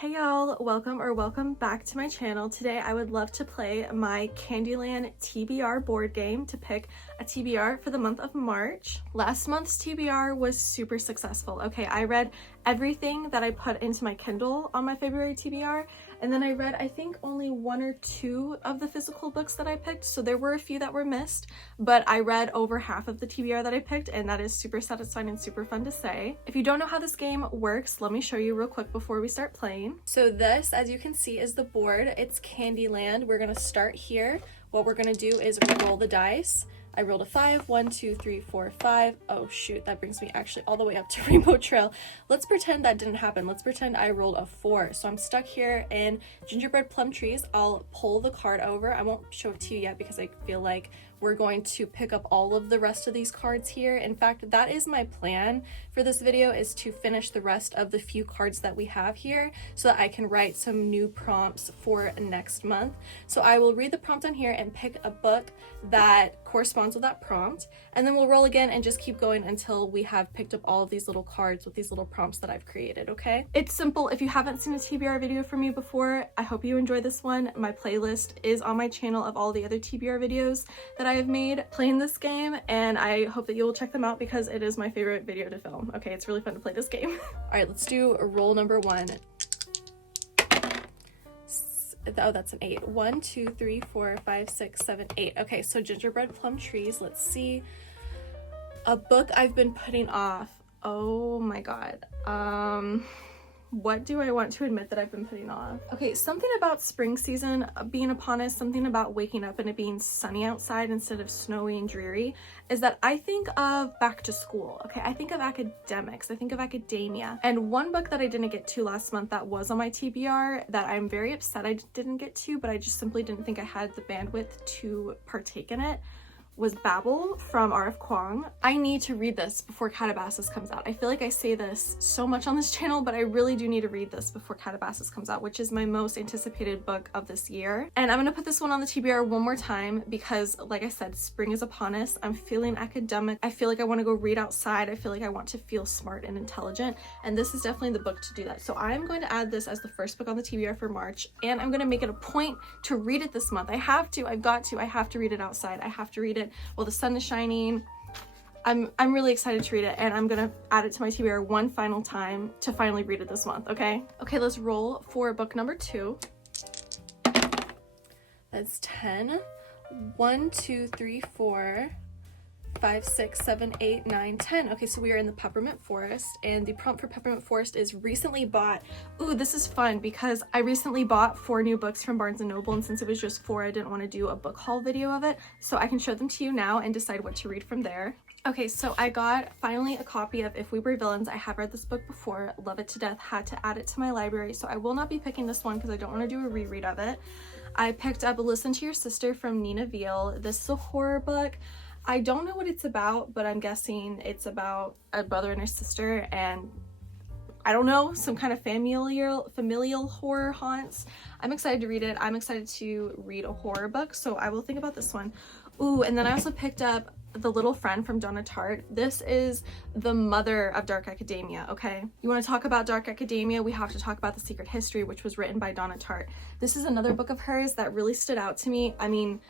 Hey y'all, welcome back to my channel. Today I would love to play my Candyland TBR board game to pick a TBR for the month of March. Last month's TBR was super successful. Okay, I read everything that I put into my Kindle on my February TBR, and then I read I think only one or two of the physical books that I picked, so there were a few that were missed, but I read over half of the TBR that I picked, and that is super satisfying and super fun to say. If you don't know how this game works, let me show you real quick before we start playing. So this, as you can see, is the board. It's Candyland. We're gonna start here. What we're gonna do is roll the dice. I rolled a 5, 1, 2, 3, 4, 5. Oh shoot, that brings me actually all the way up to Rainbow Trail. Let's pretend that didn't happen. Let's pretend I rolled a 4. So I'm stuck here in Gingerbread Plum Trees. I'll pull the card over. I won't show it to you yet because I feel like we're going to pick up all of the rest of these cards here. In fact, that is my plan for this video, is to finish the rest of the few cards that we have here so that I can write some new prompts for next month. So I will read the prompt on here and pick a book that corresponds with that prompt, and then we'll roll again and just keep going until we have picked up all of these little cards with these little prompts that I've created, okay? It's simple. If you haven't seen a TBR video from me before, I hope you enjoy this one. My playlist is on my channel of all the other TBR videos that I have made playing this game, and I hope that you will check them out because it is my favorite video to film. Okay, it's really fun to play this game. All right, let's do roll number 1. Oh, that's an 8. 1, 2, 3, 4, 5, 6, 7, 8. Okay, so Gingerbread Plum Trees. Let's see. A book I've been putting off. Oh my god. What do I want to admit that I've been putting off? Okay, something about spring season being upon us, something about waking up and it being sunny outside instead of snowy and dreary, is that I think of back to school. Okay, I think of academics, I think of academia. And one book that I didn't get to last month that was on my TBR that I'm very upset I didn't get to, but I just simply didn't think I had the bandwidth to partake in it, was Babel from R.F. Kuang. I need to read this before Calabasas comes out. I feel like I say this so much on this channel, but I really do need to read this before Calabasas comes out, which is my most anticipated book of this year. And I'm gonna put this one on the TBR one more time because, like I said, spring is upon us. I'm feeling academic. I feel like I want to go read outside. I feel like I want to feel smart and intelligent, and this is definitely the book to do that. So I'm going to add this as the first book on the TBR for March, and I'm gonna make it a point to read it this month. I have to, I've got to, I have to read it outside. I have to read it while the sun is shining. I'm really excited to read it, and I'm gonna add it to my TBR one final time to finally read it this month, okay? Okay, let's roll for book number 2. That's 10. 1, 2, 3, 4, 5, 6, 7, 8, 9, 10. Okay, so we are in the Peppermint Forest, and the prompt for Peppermint Forest is recently bought. Ooh, this is fun because I recently bought 4 new books from Barnes & Noble, and since it was just 4, I didn't want to do a book haul video of it, so I can show them to you now and decide what to read from there. Okay, so I got finally a copy of If We Were Villains. I have read this book before, love it to death, had to add it to my library, so I will not be picking this one because I don't want to do a reread of it. I picked up Listen to Your Sister from Nina Veal. This is a horror book. I don't know what it's about, but I'm guessing it's about a brother and her sister, and I don't know, some kind of familial horror haunts. I'm excited to read it. I'm excited to read a horror book, so I will think about this one. Ooh, and then I also picked up The Little Friend from Donna Tartt. This is the mother of Dark Academia, okay? You want to talk about Dark Academia, we have to talk about The Secret History, which was written by Donna Tartt. This is another book of hers that really stood out to me. I mean,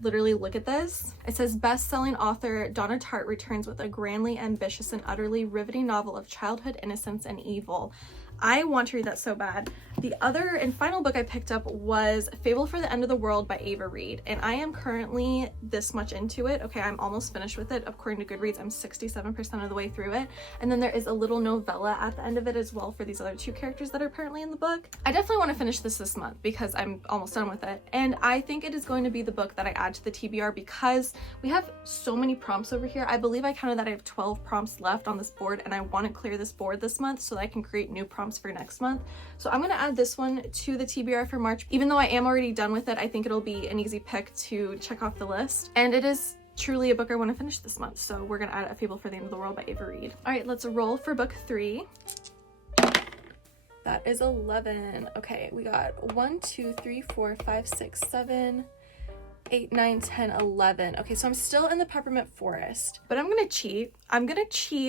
literally look at this. It says, best-selling author Donna Tartt returns with a grandly ambitious and utterly riveting novel of childhood innocence and evil. I want to read that so bad. The other and final book I picked up was Fable for the End of the World by Ava Reed, and I am currently this much into it. Okay, I'm almost finished with it. According to Goodreads, I'm 67% of the way through it, and then there is a little novella at the end of it as well for these other 2 characters that are apparently in the book. I definitely want to finish this month because I'm almost done with it, and I think it is going to be the book that I add to the TBR because we have so many prompts over here. I believe I counted that I have 12 prompts left on this board, and I want to clear this board this month so that I can create new prompts for next month. So I'm going to add this one to the TBR for March. Even though I am already done with it, I think it'll be an easy pick to check off the list. And it is truly a book I want to finish this month. So we're going to add A Fable for the End of the World by Ava Reed. All right, let's roll for book 3. That is 11. Okay, we got 1, 2, 3, 4, 5, 6, 7, 8, 9, 10, 11. Okay, so I'm still in the Peppermint Forest, but I'm gonna cheat.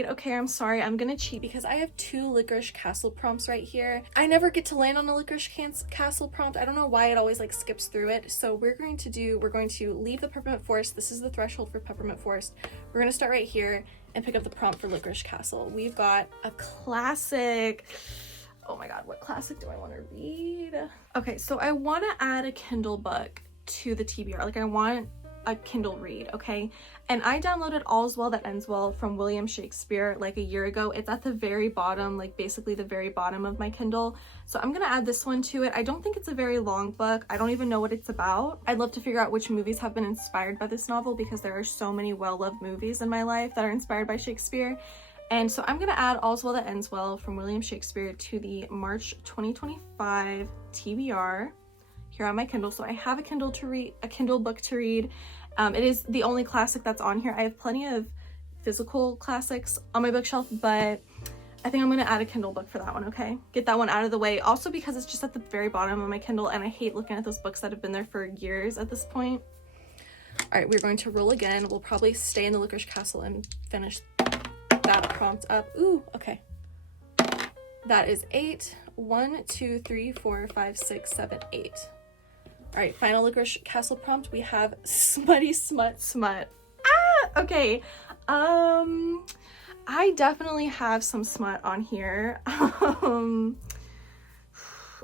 Okay, I'm sorry, I'm gonna cheat because I have 2 Licorice Castle prompts right here. I never get to land on a Licorice Castle prompt. I don't know why it always like skips through it. So we're going to leave the Peppermint Forest. This is the threshold for Peppermint Forest. We're gonna start right here and pick up the prompt for Licorice Castle. We've got a classic. Oh my god, what classic do I want to read? Okay, so I want to add a Kindle book to the TBR. Like, I want a Kindle read, okay? And I downloaded All's Well That Ends Well from William Shakespeare like a year ago. It's at the very bottom, like basically the very bottom of my Kindle. So I'm gonna add this one to it. I don't think it's a very long book. I don't even know what it's about. I'd love to figure out which movies have been inspired by this novel because there are so many well-loved movies in my life that are inspired by Shakespeare. And so I'm gonna add All's Well That Ends Well from William Shakespeare to the March 2025 TBR here on my Kindle. So I have a Kindle book to read. It is the only classic that's on here. I have plenty of physical classics on my bookshelf, but I think I'm gonna add a Kindle book for that one, okay? Get that one out of the way. Also because it's just at the very bottom of my Kindle and I hate looking at those books that have been there for years at this point. All right, we're going to roll again. We'll probably stay in the Licorice Castle and finish that prompt up. Ooh, okay. That is 8. 1, 2, 3, 4, 5, 6, 7, 8. All right, final Licorice Castle prompt. We have Smutty Smut. Ah, okay. I definitely have some smut on here. I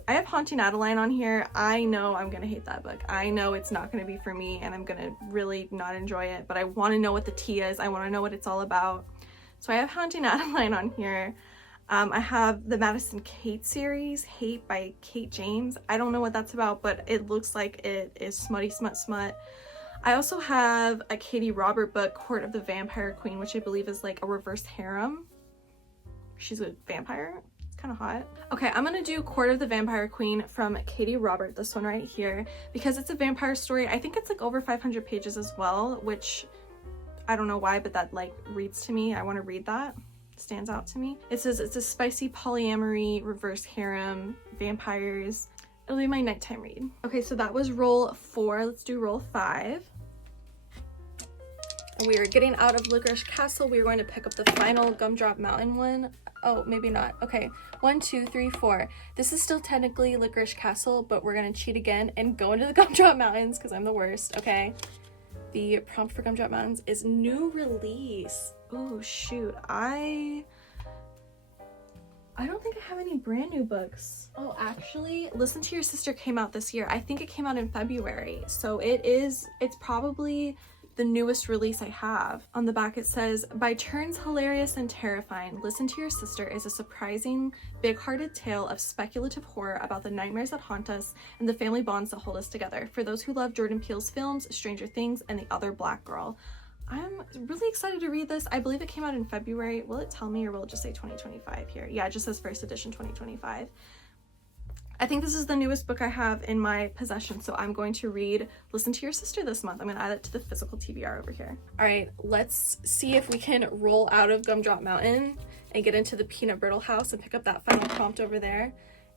have Haunting Adeline on here. I know I'm gonna hate that book. I know it's not gonna be for me and I'm gonna really not enjoy it, but I want to know what the tea is. I want to know what it's all about. So I have Haunting Adeline on here. I have the Madison Kate series, Hate by Kate James. I don't know what that's about, but it looks like it is smutty smut. I also have a Katie Robert book, Court of the Vampire Queen, which I believe is like a reverse harem. She's a vampire. It's kind of hot. Okay, I'm gonna do Court of the Vampire Queen from Katie Robert, this one right here, because it's a vampire story. I think it's like over 500 pages as well, which I don't know why, but that like reads to me. I want to read that. Stands out to me. It says it's a spicy polyamory, reverse harem, vampires. It'll be my nighttime read. Okay, so that was roll 4. Let's do roll 5. And we are getting out of Licorice Castle. We are going to pick up the final Gumdrop Mountain one. Oh, maybe not. Okay, 1, 2, 3, 4. This is still technically Licorice Castle, but we're gonna cheat again and go into the Gumdrop Mountains because I'm the worst, okay? The prompt for Gumdrop Mountains is new release. Oh shoot, I don't think I have any brand new books. Oh, actually, Listen to Your Sister came out this year. I think it came out in February. So it's probably the newest release I have. On the back it says, by turns hilarious and terrifying, Listen to Your Sister is a surprising, big-hearted tale of speculative horror about the nightmares that haunt us and the family bonds that hold us together. For those who love Jordan Peele's films, Stranger Things, and The Other Black Girl. I'm really excited to read this. I believe it came out in February. Will it tell me or will it just say 2025 here? Yeah, it just says first edition 2025. I think this is the newest book I have in my possession, so I'm going to read Listen to Your Sister this month. I'm going to add it to the physical TBR over here. All right, let's see if we can roll out of Gumdrop Mountain and get into the Peanut Brittle House and pick up that final prompt over there.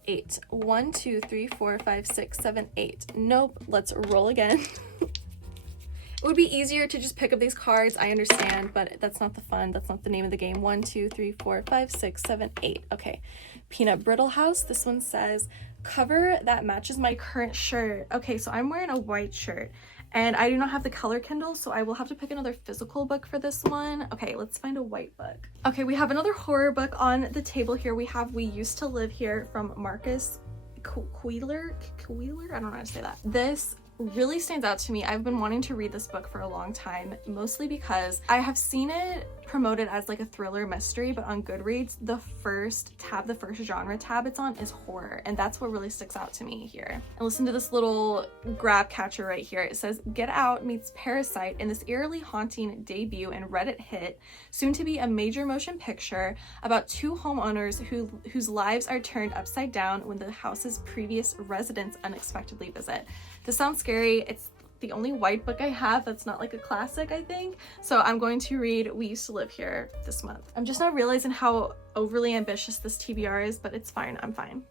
8. 1, 2, 3, 4, 5, 6, 7, 8. Nope, let's roll again. It would be easier to just pick up these cards, I understand, but that's not the fun. That's not the name of the game. 1, 2, 3, 4, 5, 6, 7, 8. Okay, Peanut Brittle House. This one says, cover that matches my current shirt. Okay, so I'm wearing a white shirt and I do not have the color Kindle, so I will have to pick another physical book for this one. Okay, let's find a white book. Okay, we have another horror book on the table here. We have We Used to Live Here from Marcus Queeler? I don't know how to say that. This really stands out to me. I've been wanting to read this book for a long time, mostly because I have seen it promoted as like a thriller mystery, but on Goodreads, the first genre tab it's on is horror, and that's what really sticks out to me here. And listen to this little grab catcher right here. It says, Get Out meets Parasite in this eerily haunting debut and Reddit hit, soon to be a major motion picture about 2 homeowners whose lives are turned upside down when the house's previous residents unexpectedly visit. This sounds scary. It's the only white book I have that's not like a classic, I think. So I'm going to read We Used to Live Here this month. I'm just not realizing how overly ambitious this TBR is, but it's fine. I'm fine.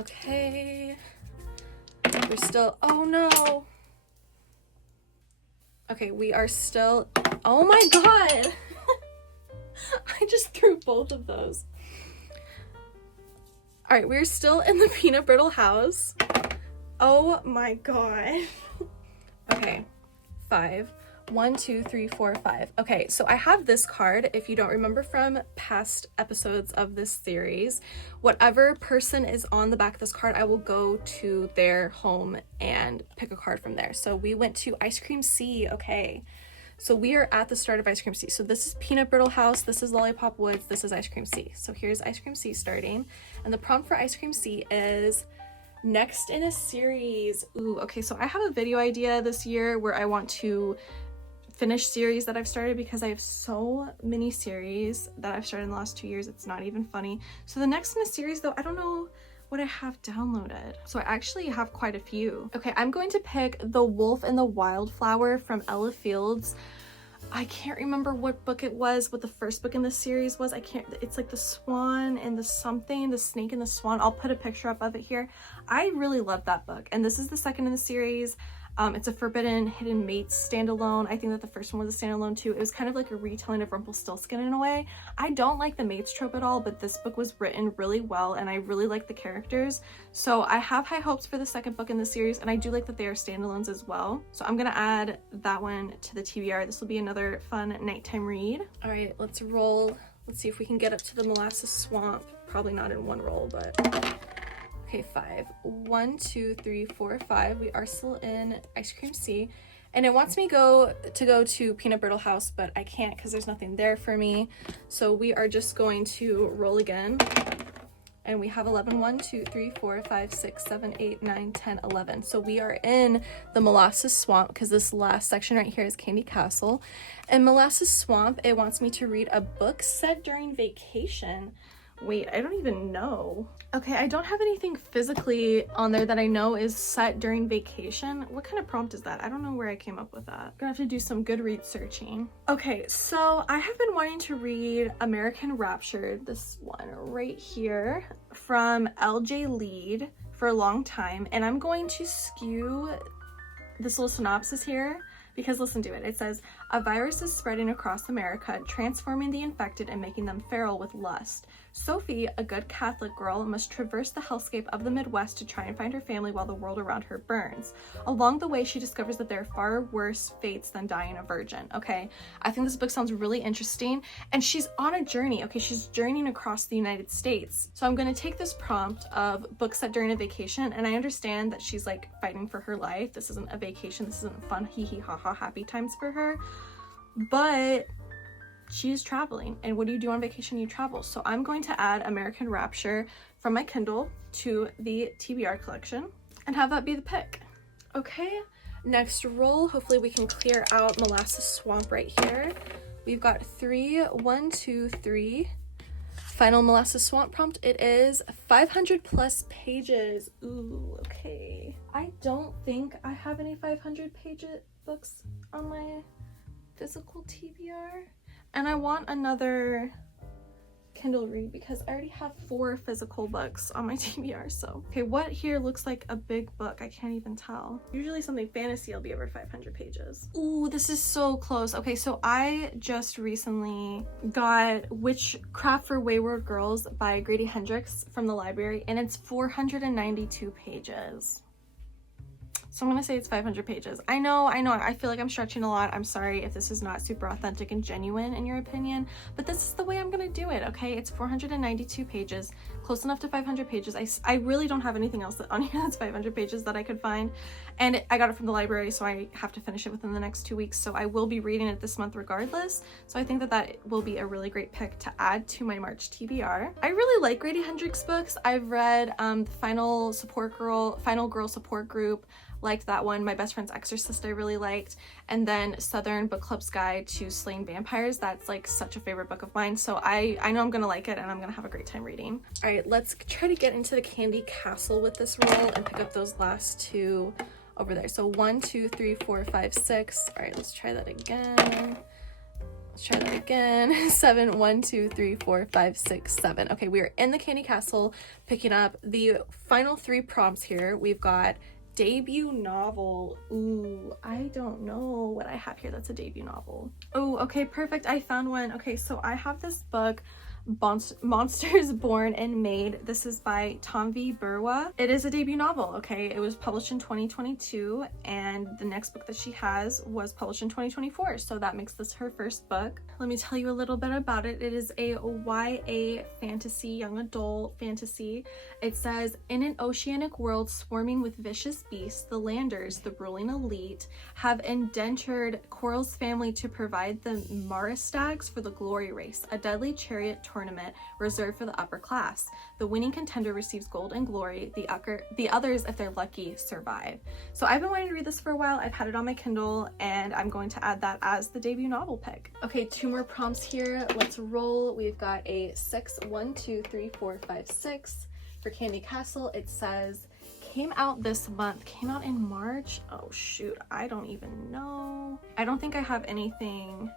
Okay. We're still, oh no. Okay, we are still, oh my god. I just threw both of those. All right, we're still in the peanut brittle house. Oh my god. Okay, 5. 1, 2, 3, 4, 5. Okay, so I have this card. If you don't remember from past episodes of this series, whatever person is on the back of this card, I will go to their home and pick a card from there. So we went to Ice Cream Sea. Okay, so we are at the start of Ice Cream Sea. So this is Peanut Brittle House, this is Lollipop Woods, this is Ice Cream Sea. So here's Ice Cream Sea starting, and the prompt for Ice Cream Sea is next in a series. Ooh, okay, so I have a video idea this year where I want to finish series that I've started, because I have so many series that I've started in the last 2 years, it's not even funny. So the next in a series though, I don't know what I have downloaded. So I actually have quite a few. Okay, I'm going to pick The Wolf and the Wildflower from Ella Fields. I can't remember what book it was, what the first book in the series was. It's like the swan and the something, the snake and the swan. I'll put a picture up of it here. I really love that book. And this is the second in the series. It's a Forbidden Hidden Mates standalone. I think that the first one was a standalone too. It was kind of like a retelling of Rumpelstiltskin in a way. I don't like the mates trope at all, but this book was written really well and I really like the characters. So I have high hopes for the second book in the series, and I do like that they are standalones as well. So I'm gonna add that one to the TBR. This will be another fun nighttime read. All right, let's roll. Let's see if we can get up to the Molasses Swamp. Probably not in one roll, but okay, 5. 1, 2, 3, 4, 5. We are still in Ice Cream Sea, and it wants me to go to Peanut Brittle House, but I can't because there's nothing there for me. So we are just going to roll again, and we have 11. 1, 2, 3, 4, 5, 6, 7, 8, 9, 10, 11. So we are in the Molasses Swamp, because this last section right here is Candy Castle. And Molasses Swamp, it wants me to read a book set during vacation. Wait, I don't even know. Okay, I don't have anything physically on there that I know is set during vacation. What kind of prompt is that? I don't know where I came up with that. I'm gonna have to do some Goodreads searching. Okay, so I have been wanting to read American Raptured, this one right here, from LJ Lead for a long time, and I'm going to skew this little synopsis here, because listen to it. It says, a virus is spreading across America, transforming the infected and making them feral with lust. Sophie, a good Catholic girl, must traverse the hellscape of the Midwest to try and find her family while the world around her burns. Along the way, she discovers that there are far worse fates than dying a virgin. Okay, I think this book sounds really interesting, and she's on a journey. Okay, she's journeying across the United States. So I'm going to take this prompt of book set during a vacation, and I understand that she's like fighting for her life. This isn't a vacation. This isn't fun, hee hee ha ha happy times for her, but she is traveling, and what do you do on vacation? You travel. So I'm going to add American Rapture from my Kindle to the TBR collection and have that be the pick. Okay, next roll. Hopefully we can clear out Molasses Swamp right here. We've got 3. 1, 2, 3. Final Molasses Swamp prompt. It is 500 plus pages. Ooh, okay. I don't think I have any 500 page books on my physical TBR. And I want another Kindle read because I already have 4 physical books on my TBR. So, okay, what here looks like a big book? I can't even tell. Usually something fantasy will be over 500 pages. Ooh, this is so close. Okay, so I just recently got Witchcraft for Wayward Girls by Grady Hendrix from the library, and it's 492 pages. So I'm gonna say it's 500 pages. I know, I feel like I'm stretching a lot. I'm sorry if this is not super authentic and genuine in your opinion, but this is the way I'm gonna do it, okay? It's 492 pages, close enough to 500 pages. I really don't have anything else on here that's 500 pages that I could find, and I got it from the library, so I have to finish it within the next 2 weeks, so I will be reading it this month regardless, so I think that will be a really great pick to add to my March TBR. I really like Grady Hendrix books. I've read Final Girl Support Group, liked that one. My Best Friend's Exorcist I really liked, and then Southern Book Club's Guide to Slaying Vampires. That's like such a favorite book of mine, so I know I'm gonna like it and I'm gonna have a great time reading. All right, let's try to get into the Candy Castle with this roll and pick up those last 2 over there. So 1, 2, 3, 4, 5, 6. All right, let's try that again. Let's try that again. 7. 1, 2, 3, 4, 5, 6, 7. Okay, we are in the Candy Castle picking up the final 3 prompts here. We've got debut novel. Ooh, I don't know what I have here that's a debut novel. Oh, okay, perfect. I found one. Okay, so I have this book, Monsters Born and Made. This is by Tom V. Burwa. It is a debut novel, okay? It was published in 2022, and the next book that she has was published in 2024, so that makes this her first book. Let me tell you a little bit about it. It is a YA fantasy, young adult fantasy. It says, in an oceanic world swarming with vicious beasts, the Landers, the ruling elite, have indentured Coral's family to provide the Maristags for the Glory Race, a deadly chariot tournament reserved for the upper class. The winning contender receives gold and glory. The others, if they're lucky, survive. So I've been wanting to read this for a while. I've had it on my Kindle, and I'm going to add that as the debut novel pick. Okay, 2 more prompts here. Let's roll. We've got a 6, 1, 2, 3, 4, 5, 6. For Candy Castle, it says, came out this month. Came out in March? Oh shoot, I don't even know. I don't think I have anything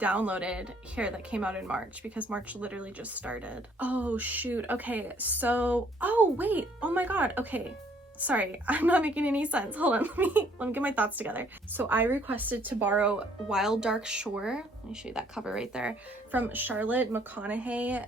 downloaded here that came out in March, because March literally just started. Oh shoot. Okay, so oh wait, oh my god. Okay, sorry, I'm not making any sense. Hold on, let me get my thoughts together. So I requested to borrow Wild Dark Shore, let me show you that cover right there, from Charlotte McConaughey,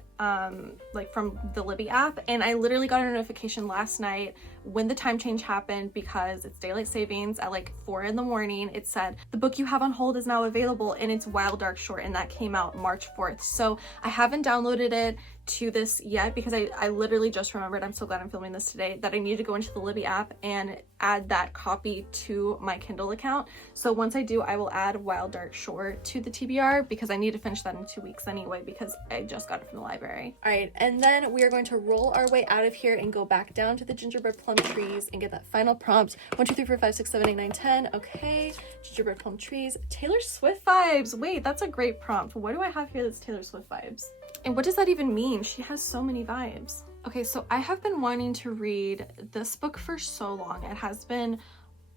like from the Libby app, and I literally got a notification last night when the time change happened, because it's daylight savings at like 4 in the morning. It said the book you have on hold is now available, and it's Wild Dark Shore, and that came out March 4th. So I haven't downloaded it to this yet, because I literally just remembered, I'm so glad I'm filming this today, that I need to go into the Libby app and add that copy to my Kindle account. So once I do, I will add Wild Dark Shore to the TBR, because I need to finish that in 2 weeks anyway, because I just got it from the library. All right, and then we are going to roll our way out of here and go back down to the gingerbread plum trees and get that final prompt. 1, 2, 3, 4, 5, 6, 7, 8, 9, 10. Okay, gingerbread plum trees. Taylor Swift vibes. Wait, that's a great prompt. What do I have here that's Taylor Swift vibes? And what does that even mean? She has so many vibes. Okay, so I have been wanting to read this book for so long. It has been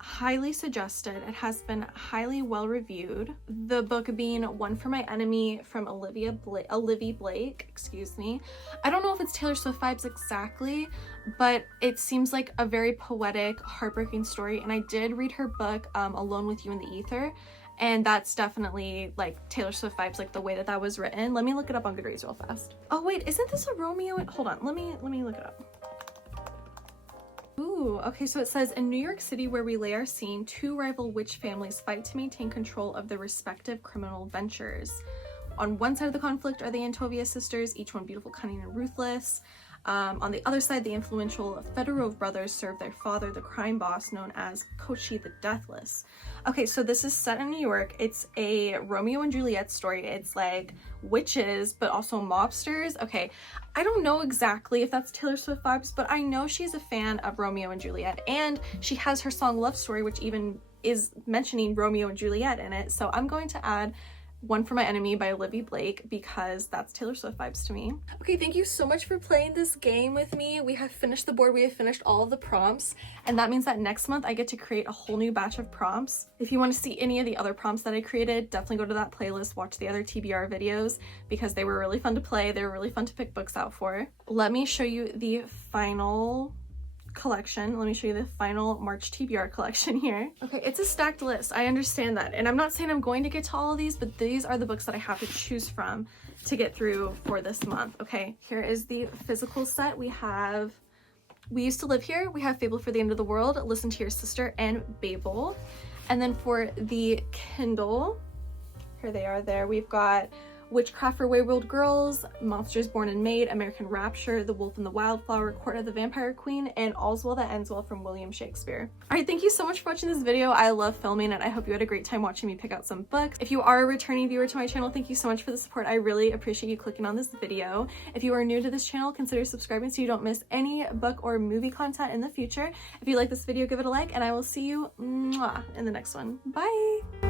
highly suggested. It has been highly well reviewed. The book being One for My Enemy from Olivia Blake, excuse me. I don't know if it's Taylor Swift vibes exactly, but it seems like a very poetic, heartbreaking story. And I did read her book, Alone with You in the Ether, and that's definitely like Taylor Swift vibes, like the way that that was written. Let me look it up on Goodreads real fast. Oh wait, isn't this a Romeo? Hold on, let me look it up. Ooh, okay, so it says, in New York City, where we lay our scene, 2 rival witch families fight to maintain control of their respective criminal ventures. On one side of the conflict are the Antovia sisters, each one beautiful, cunning, and ruthless. On the other side, the influential Fedorov brothers serve their father, the crime boss known as Kochi the Deathless. Okay, so this is set in New York. It's a Romeo and Juliet story. It's like witches, but also mobsters. Okay, I don't know exactly if that's Taylor Swift vibes, but I know she's a fan of Romeo and Juliet, and she has her song Love Story, which even is mentioning Romeo and Juliet in it. So I'm going to add One for My Enemy by Olivia Blake, because that's Taylor Swift vibes to me. Okay, thank you so much for playing this game with me. We have finished the board, we have finished all of the prompts, and that means that next month I get to create a whole new batch of prompts. If you want to see any of the other prompts that I created, definitely go to that playlist, watch the other TBR videos, because they were really fun to play, they were really fun to pick books out for. Let me show you the final collection. Let me show you the final March TBR collection here. Okay, it's a stacked list. I understand that. And I'm not saying I'm going to get to all of these, but these are the books that I have to choose from to get through for this month. Okay, here is the physical set. We have We Used to Live Here. We have Fable for the End of the World, Listen to Your Sister, and Babel. And then for the Kindle, here they are there. We've got Witchcraft for Wayward Girls, Monsters Born and Made, American Rapture, The Wolf and the Wildflower, Court of the Vampire Queen, and All's Well That Ends Well from William Shakespeare. Alright, thank you so much for watching this video. I love filming it. I hope you had a great time watching me pick out some books. If you are a returning viewer to my channel, thank you so much for the support. I really appreciate you clicking on this video. If you are new to this channel, consider subscribing so you don't miss any book or movie content in the future. If you like this video, give it a like, and I will see you in the next one. Bye!